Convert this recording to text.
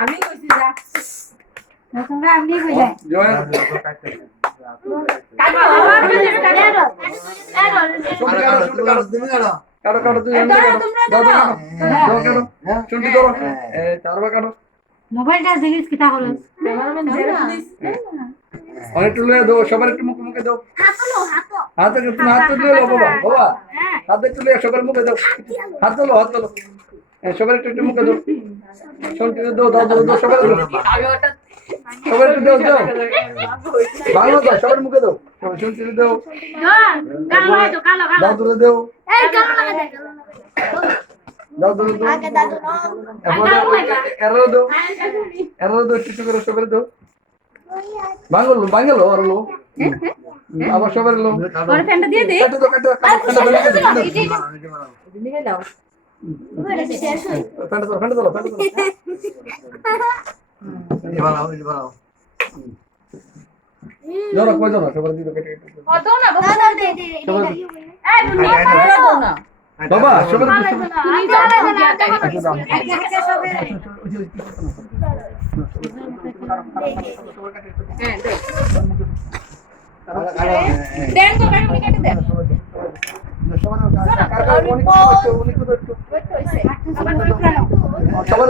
আমি কইছি যা তোমরা আমনি কই যায় কাটো কাটো তুই শুনতে ধরো চারবা কাটো মোবাইলটা জিনিস কিটা করো অনেক তুলে দাও সবার একটু মুখে মুখে দাও হাতে তুমি হাত তুলে লো বাবা বাবা হাতে তুলে সবার মুখে দাও হাত তোলো সবার একটু মুখে দাও শুনতে দাও দাও দাও সবার সবার একটু দাও দাও বাংলা দাও সবার মুখে দাও শুনতে দাও দাও তুলে দাও দাও দাও দাও এরো দাও কিছু করে সবার দাও বাঙ্গলো আরলো আবার সবার লো পরে ফ্যানটা দিয়ে দে নিয়ে নাও ফ্যানটা ধরো ধরো কই ধরো সবার দিকে কেটে দাও না বাবা দে দে এই দুনিয়া দাও না বাবা সবার তুমি দাও হ্যাঁ দে দেন তো কাটি কেটে দেন সবার